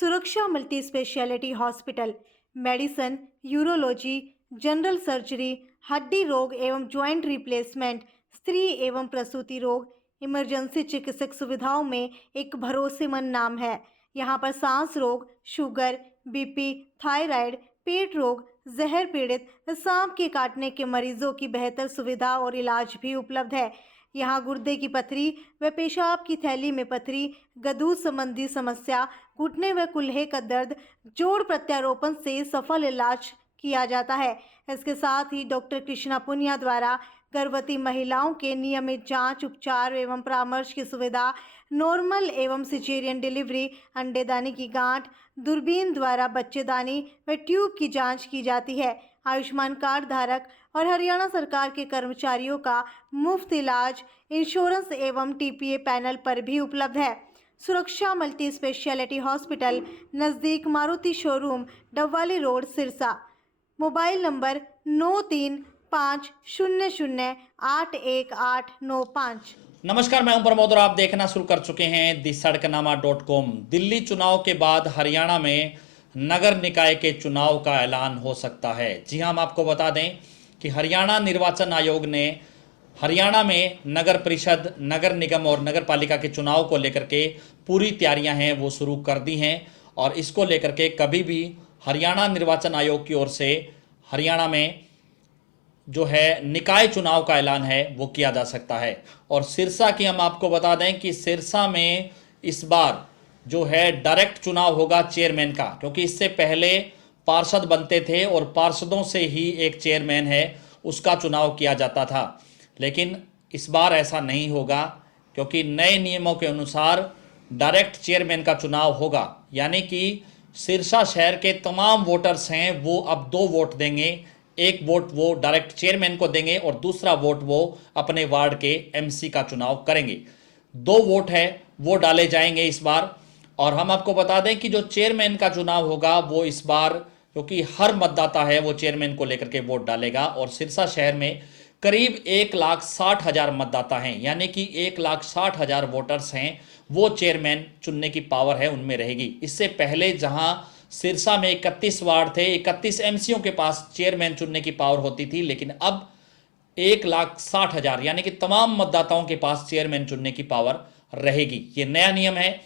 सुरक्षा multi speciality hospital medicine, urology, general surgery, हड्डी रोग एवं ज्वाइंट रिप्लेसमेंट, स्त्री एवं प्रसूति रोग, इमरजेंसी चिकित्सक सुविधाओं में एक भरोसेमंद नाम है। यहाँ पर सांस रोग, शुगर, बीपी, थायराइड, पेट रोग, जहर पीड़ित, सांप के काटने के मरीजों की बेहतर सुविधा और इलाज भी उपलब्ध है। यहाँ गुर्दे की पथरी व पेशाब की थैली में पथरी, गदूद संबंधी समस्या, घुटने व कुल्हे का दर्द, जोड़ प्रत्यारोपण से सफल इलाज किया जाता है। इसके साथ ही डॉक्टर कृष्णा पुनिया द्वारा गर्भवती महिलाओं के नियमित जांच, उपचार एवं परामर्श की सुविधा, नॉर्मल एवं सिजेरियन डिलीवरी, अंडेदानी की गांठ, दूरबीन द्वारा बच्चेदानी व ट्यूब की जांच की जाती है। आयुष्मान कार्ड धारक और हरियाणा सरकार के कर्मचारियों का मुफ्त इलाज इंश्योरेंस एवं टीपीए पैनल पर भी उपलब्ध है। सुरक्षा मल्टी स्पेशलिटी हॉस्पिटल नज़दीक Maruti showroom, Dabwali road, Sirsa. Mobile number 9350081895। नमस्कार, मैं हूं प्रमोद और आप देखना शुरू कर चुके हैं दी सड़कनामा.com। दिल्ली चुनाव के बाद हरियाणा में नगर निकाय के चुनाव का ऐलान हो सकता है। जी हां, हम आपको बता दें कि हरियाणा निर्वाचन आयोग ने हरियाणा में नगर परिषद, नगर निगम और नगर पालिका के चुनाव को लेकर के पूरी तैयारियां हैं वो शुरू कर दी हैं। और इसको लेकर के कभी भी हरियाणा निर्वाचन आयोग की ओर से हरियाणा में जो है निकाय चुनाव का ऐलान है वो किया जा सकता है। और सिरसा की हम आपको बता दें कि सिरसा में इस बार जो है डायरेक्ट चुनाव होगा चेयरमैन का, क्योंकि इससे पहले पार्षद बनते थे और पार्षदों से ही एक चेयरमैन है उसका चुनाव किया जाता था। लेकिन इस बार ऐसा नहीं होगा, क्योंकि नए नियमों के अनुसार डायरेक्ट चेयरमैन का चुनाव होगा। यानी कि सिरसा शहर के तमाम वोटर्स हैं वो अब 2 वोट देंगे। एक वोट वो डायरेक्ट चेयरमैन को देंगे और दूसरा वोट वो अपने वार्ड के एमसी का चुनाव करेंगे। 2 वोट है वो डाले जाएंगे इस बार। और हम आपको बता दें कि जो चेयरमैन का चुनाव होगा वो इस बार, क्योंकि हर मतदाता है वो चेयरमैन को लेकर के वोट डालेगा। और सिरसा शहर में करीब 1,60,000 मतदाता हैं, यानी कि 1,60,000 वोटर्स हैं, वो चेयरमैन चुनने की पावर है उनमें रहेगी। इससे पहले जहां सिरसा में 31 वार्ड थे, 31 एमसीओ के पास चेयरमैन चुनने की पावर होती थी, लेकिन अब 1,60,000 यानी कि तमाम मतदाताओं के पास चेयरमैन चुनने की पावर रहेगी। ये नया नियम है।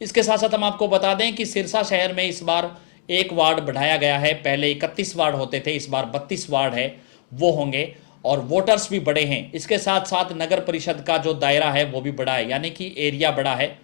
इसके साथ साथ हम आपको बता दें कि सिरसा शहर में इस बार एक वार्ड बढ़ाया गया है। पहले 31 वार्ड होते थे, इस बार 32 वार्ड है वो होंगे और वोटर्स भी बड़े हैं। इसके साथ साथ नगर परिषद का जो दायरा है वो भी बड़ा है, यानी कि एरिया बड़ा है।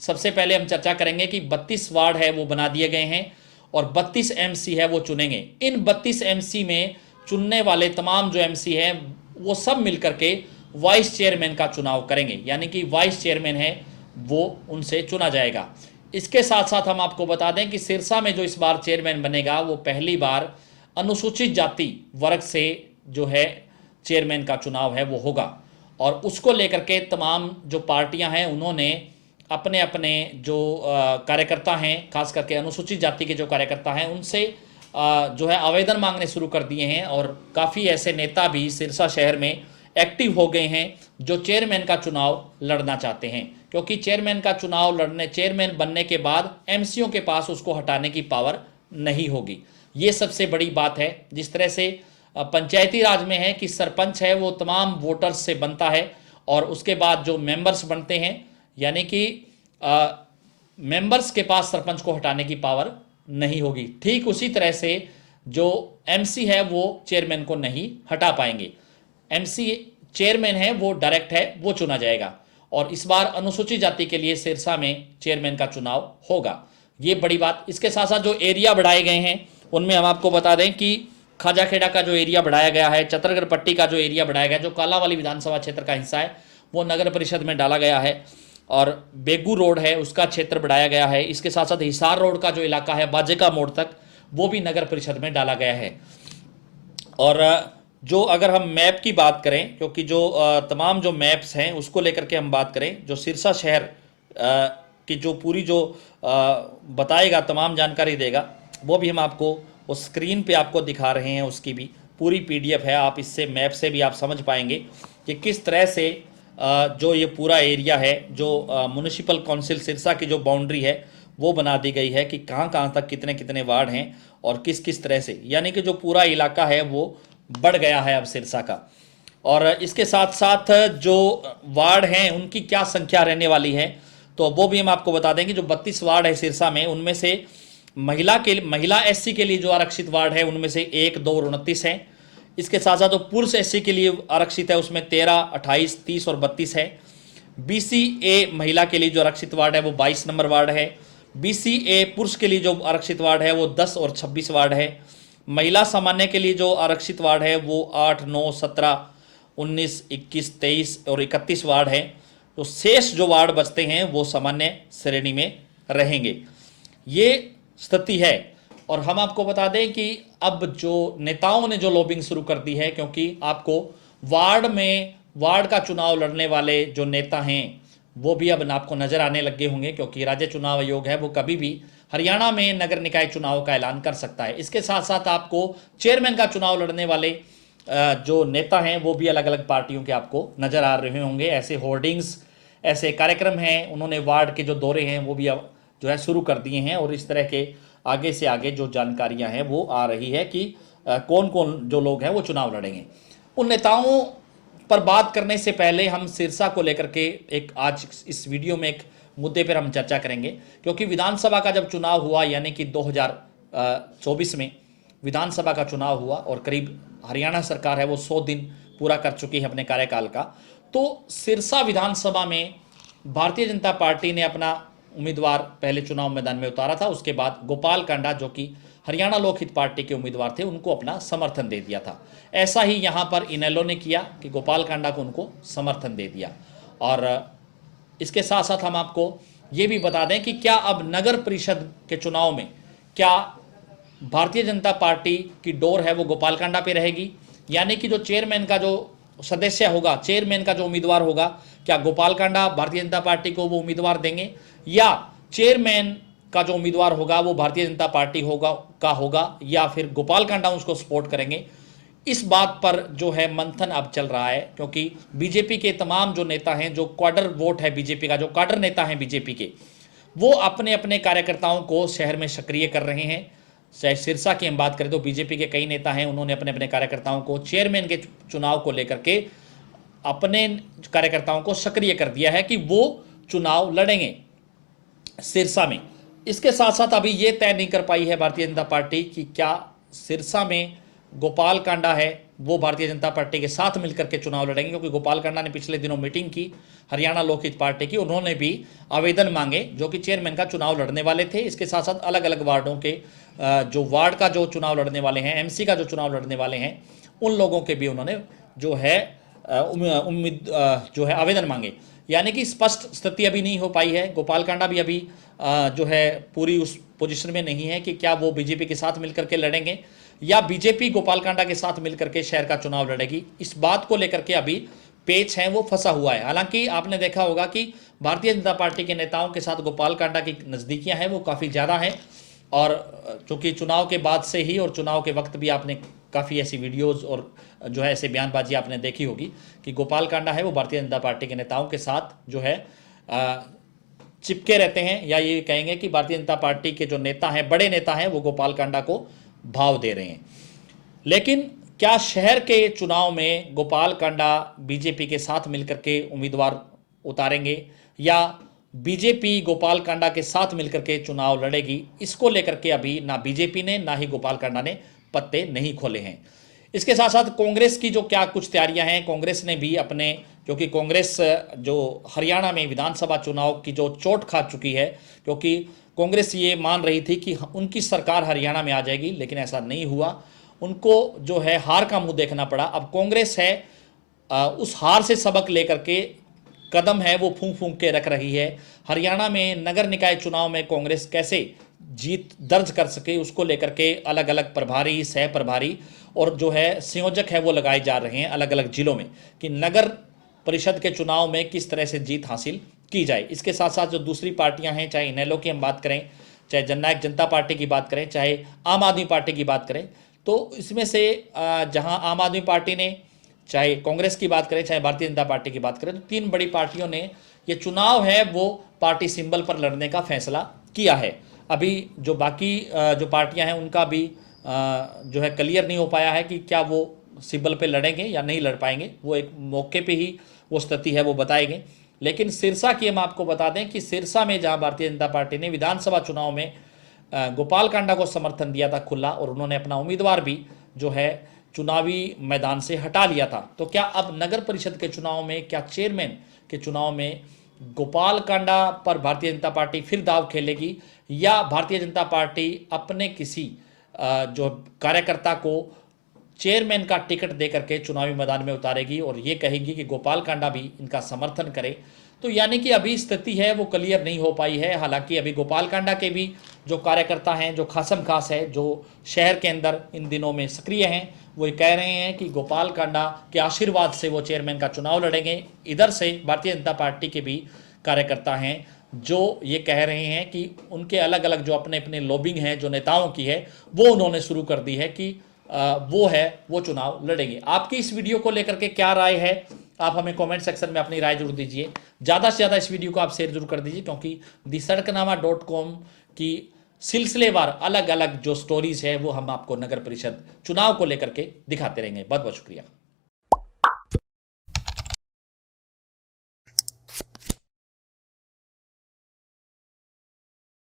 सबसे पहले हम चर्चा करेंगे कि 32 वार्ड है वो बना दिए गए हैं और 32 एमसी है वो चुनेंगे। इन 32 एमसी में चुनने वाले तमाम जो एमसी हैं वो सब मिलकर के वाइस चेयरमैन का चुनाव करेंगे, यानी कि वाइस चेयरमैन है वो उनसे चुना जाएगा। इसके साथ साथ हम आपको बता दें कि सिरसा में जो इस बार चेयरमैन बनेगा वो पहली बार अनुसूचित जाति वर्ग से जो है चेयरमैन का चुनाव है वो होगा। और उसको लेकर के तमाम जो पार्टियां हैं उन्होंने अपने अपने जो कार्यकर्ता हैं, खास करके अनुसूचित जाति के जो कार्यकर्ता हैं, उनसे जो है आवेदन मांगने शुरू कर दिए हैं। और काफ़ी ऐसे नेता भी सिरसा शहर में एक्टिव हो गए हैं जो चेयरमैन का चुनाव लड़ना चाहते हैं, क्योंकि चेयरमैन का चुनाव लड़ने, चेयरमैन बनने के बाद एमसीओ के पास उसको हटाने की पावर नहीं होगी। ये सबसे बड़ी बात है। जिस तरह से पंचायती राज में है कि सरपंच है वो तमाम वोटर्स से बनता है और उसके बाद जो मेंबर्स बनते हैं, यानी कि मेंबर्स के पास सरपंच को हटाने की पावर नहीं होगी। ठीक उसी तरह से जो एमसी है वो चेयरमैन को नहीं हटा पाएंगे। एमसी चेयरमैन है वो डायरेक्ट है वो चुना जाएगा। और इस बार अनुसूचित जाति के लिए सिरसा में चेयरमैन का चुनाव होगा, ये बड़ी बात। इसके साथ साथ जो एरिया बढ़ाए गए हैं उनमें हम आपको बता दें कि खाजाखेड़ा का जो एरिया बढ़ाया गया है, चतरगढ़ पट्टी का जो एरिया बढ़ाया गया है, जो कालावाली विधानसभा क्षेत्र का हिस्सा है, वो नगर परिषद में डाला गया है। और बेगू रोड है उसका क्षेत्र बढ़ाया गया है। इसके साथ साथ हिसार रोड का जो इलाका है बाजेका मोड़ तक, वो भी नगर परिषद में डाला गया है। और जो अगर हम मैप की बात करें, क्योंकि जो तमाम जो मैप्स हैं उसको लेकर के हम बात करें, जो सिरसा शहर की जो पूरी जो बताएगा, तमाम जानकारी देगा, वो भी हम आपको उस स्क्रीन पे आपको दिखा रहे हैं। उसकी भी पूरी पीडीएफ है, आप इससे मैप से भी आप समझ पाएंगे कि किस तरह से जो ये पूरा एरिया है, जो म्युनिसिपल काउंसिल सिरसा की जो बाउंड्री है वो बना दी गई है कि कहाँ कहाँ तक कितने कितने वार्ड हैं और किस किस तरह से, यानी कि जो पूरा इलाका है वो बढ़ गया है अब सिरसा का। और इसके साथ साथ जो वार्ड हैं उनकी क्या संख्या रहने वाली है, तो वो भी हम आपको बता देंगे। जो 32 वार्ड है सिरसा में, उनमें से महिला एससी के लिए जो आरक्षित वार्ड है उनमें से 1, 2 और 29 है। इसके साथ साथ जो पुरुष एससी के लिए आरक्षित है उसमें 13, 28, 30 और 32 है। BCA महिला के लिए जो आरक्षित वार्ड है वो 22 नंबर वार्ड है। BCA पुरुष के लिए जो आरक्षित वार्ड है वो 10 और 26 वार्ड है। महिला सामान्य के लिए जो आरक्षित वार्ड है वो 8, 9, 17, 19, 21, 23 और 31 वार्ड है। तो शेष जो वार्ड बचते हैं वो सामान्य श्रेणी में रहेंगे। ये स्थिति है। और हम आपको बता दें कि अब जो नेताओं ने जो लॉबिंग शुरू कर दी है, क्योंकि आपको वार्ड का चुनाव लड़ने वाले जो नेता हैं वो भी अब आपको नजर आने लगे होंगे, क्योंकि राज्य चुनाव आयोग है वो कभी भी हरियाणा में नगर निकाय चुनाव का ऐलान कर सकता है। इसके साथ साथ आपको चेयरमैन का चुनाव लड़ने वाले जो नेता हैं वो भी अलग अलग पार्टियों के आपको नजर आ रहे होंगे। ऐसे होर्डिंग्स, ऐसे कार्यक्रम हैं, उन्होंने वार्ड के जो दौरे हैं वो भी अब जो है शुरू कर दिए हैं। और इस तरह के आगे से आगे जो जानकारियां हैं वो आ रही है कि कौन कौन जो लोग हैं वो चुनाव लड़ेंगे। उन नेताओं पर बात करने से पहले हम सिरसा को लेकर के एक आज इस वीडियो में एक मुद्दे पर हम चर्चा करेंगे, क्योंकि विधानसभा का जब चुनाव हुआ, यानी कि 2024 में विधानसभा का चुनाव हुआ और करीब हरियाणा सरकार है वो 100 दिन पूरा कर चुकी है अपने कार्यकाल का। तो सिरसा विधानसभा में भारतीय जनता पार्टी ने अपना उम्मीदवार पहले चुनाव मैदान में उतारा था। उसके बाद गोपाल कांडा, जो कि हरियाणा लोकहित पार्टी के उम्मीदवार थे, उनको अपना समर्थन दे दिया था। ऐसा ही यहाँ पर इनेलो ने किया कि गोपाल कांडा को उनको समर्थन दे दिया। और इसके साथ साथ हम आपको ये भी बता दें कि क्या अब नगर परिषद के चुनाव में क्या भारतीय जनता पार्टी की डोर है वो गोपाल कांडा पे रहेगी, यानी कि जो चेयरमैन का जो सदस्य होगा, चेयरमैन का जो उम्मीदवार होगा, क्या गोपाल कांडा भारतीय जनता पार्टी को वो उम्मीदवार देंगे, या चेयरमैन का जो उम्मीदवार होगा वो भारतीय जनता पार्टी होगा, या फिर गोपाल कांडा उसको सपोर्ट करेंगे। इस बात पर जो है मंथन अब चल रहा है, क्योंकि बीजेपी के तमाम जो नेता हैं, जो क्वाडर वोट है बीजेपी का, जो क्वाडर नेता हैं बीजेपी के, वो अपने अपने कार्यकर्ताओं को शहर में सक्रिय कर रहे हैं। चाहे सिरसा की हम बात करें तो बीजेपी के कई नेता हैं, उन्होंने अपने अपने कार्यकर्ताओं को चेयरमैन के चुनाव को लेकर के अपने कार्यकर्ताओं को सक्रिय कर दिया है कि वो चुनाव लड़ेंगे सिरसा में। इसके साथ साथ अभी ये तय नहीं कर पाई है भारतीय जनता पार्टी कि क्या सिरसा में गोपाल कांडा है वो भारतीय जनता पार्टी के साथ मिलकर के चुनाव लड़ेंगे, क्योंकि गोपाल कांडा ने पिछले दिनों मीटिंग की हरियाणा लोकहित पार्टी की, उन्होंने भी आवेदन मांगे जो कि चेयरमैन का चुनाव लड़ने वाले थे। इसके साथ साथ अलग अलग वार्डों के जो वार्ड का जो चुनाव लड़ने वाले हैं, एमसी का जो चुनाव लड़ने वाले हैं, उन लोगों के भी उन्होंने जो है उम्मीद जो है आवेदन मांगे। यानी कि स्पष्ट स्थिति अभी नहीं हो पाई है। गोपाल कांडा भी अभी जो है पूरी उस पोजीशन में नहीं है कि क्या वो बीजेपी के साथ मिलकर के लड़ेंगे या बीजेपी गोपाल कांडा के साथ मिलकर के शहर का चुनाव लड़ेगी। इस बात को लेकर के अभी पेच है वो फंसा हुआ है। हालांकि आपने देखा होगा कि भारतीय जनता पार्टी के नेताओं के साथ गोपाल कांडा की नज़दीकियां हैं वो काफ़ी ज़्यादा हैं, और चूँकि चुनाव के बाद से ही और चुनाव के वक्त भी आपने काफ़ी ऐसी वीडियोज़ और जो है ऐसे बयानबाजी आपने देखी होगी कि गोपाल कांडा है वो भारतीय जनता पार्टी के नेताओं के साथ जो है चिपके रहते हैं, या ये कहेंगे कि भारतीय जनता पार्टी के जो नेता हैं, बड़े नेता हैं, वो गोपाल कांडा को भाव दे रहे हैं। लेकिन क्या शहर के चुनाव में गोपाल कांडा बीजेपी के साथ मिलकर के उम्मीदवार उतारेंगे या बीजेपी गोपाल कांडा के साथ मिलकर के चुनाव लड़ेगी, इसको लेकर के अभी ना बीजेपी ने ना ही गोपाल कांडा ने पत्ते नहीं खोले हैं। इसके साथ साथ कांग्रेस की जो क्या कुछ तैयारियां हैं, कांग्रेस ने भी अपने, क्योंकि कांग्रेस जो हरियाणा में विधानसभा चुनाव की जो चोट खा चुकी है, क्योंकि कांग्रेस ये मान रही थी कि उनकी सरकार हरियाणा में आ जाएगी, लेकिन ऐसा नहीं हुआ। उनको जो है हार का मुंह देखना पड़ा। अब कांग्रेस है उस हार से सबक लेकर के कदम है वो फूंक फूंक के रख रही है। हरियाणा में नगर निकाय चुनाव में कांग्रेस कैसे जीत दर्ज कर सके, उसको लेकर के अलग अलग प्रभारी, सह प्रभारी और जो है संयोजक है वो लगाए जा रहे हैं अलग अलग जिलों में, कि नगर परिषद के चुनाव में किस तरह से जीत हासिल की जाए। इसके साथ साथ जो दूसरी पार्टियां हैं, चाहे इनेलो की हम बात करें, चाहे जननायक जनता पार्टी की बात करें, चाहे आम आदमी पार्टी की बात करें, तो इसमें से जहां आम आदमी पार्टी ने, चाहे कांग्रेस की बात करें, चाहे भारतीय जनता पार्टी की बात करें, तो तीन बड़ी पार्टियों ने ये चुनाव है वो पार्टी सिंबल पर लड़ने का फैसला किया है। अभी जो बाकी जो पार्टियां हैं उनका भी जो है क्लियर नहीं हो पाया है कि क्या वो सिब्बल पे लड़ेंगे या नहीं लड़ पाएंगे। वो एक मौके पे ही वो स्थिति है वो बताएंगे। लेकिन सिरसा की हम आपको बता दें कि सिरसा में जहां भारतीय जनता पार्टी ने विधानसभा चुनाव में गोपाल कांडा को समर्थन दिया था खुला, और उन्होंने अपना उम्मीदवार भी जो है चुनावी मैदान से हटा लिया था, तो क्या अब नगर परिषद के चुनाव में, क्या चेयरमैन के चुनाव में गोपाल कांडा पर भारतीय जनता पार्टी फिर दाव खेलेगी, या भारतीय जनता पार्टी अपने किसी जो कार्यकर्ता को चेयरमैन का टिकट दे करके चुनावी मैदान में उतारेगी और ये कहेगी कि गोपाल कांडा भी इनका समर्थन करे। तो यानी कि अभी स्थिति है वो क्लियर नहीं हो पाई है। हालांकि अभी गोपाल कांडा के भी जो कार्यकर्ता हैं, जो खासम खास है, जो शहर के अंदर इन दिनों में सक्रिय हैं, वो ये कह रहे हैं कि गोपाल कांडा के आशीर्वाद से वो चेयरमैन का चुनाव लड़ेंगे। इधर से भारतीय जनता पार्टी के भी कार्यकर्ता हैं जो ये कह रहे हैं कि उनके अलग अलग जो अपने अपने लॉबिंग है, जो नेताओं की है, वो उन्होंने शुरू कर दी है कि वो चुनाव लड़ेंगे। आपकी इस वीडियो को लेकर के क्या राय है, आप हमें कमेंट सेक्शन में अपनी राय जरूर दीजिए। ज़्यादा से ज़्यादा इस वीडियो को आप शेयर जरूर कर दीजिए, क्योंकि दी-सड़कनामा.com की सिलसिलेवार अलग अलग जो स्टोरीज है वो हम आपको नगर परिषद चुनाव को लेकर के दिखाते रहेंगे। बहुत बहुत शुक्रिया।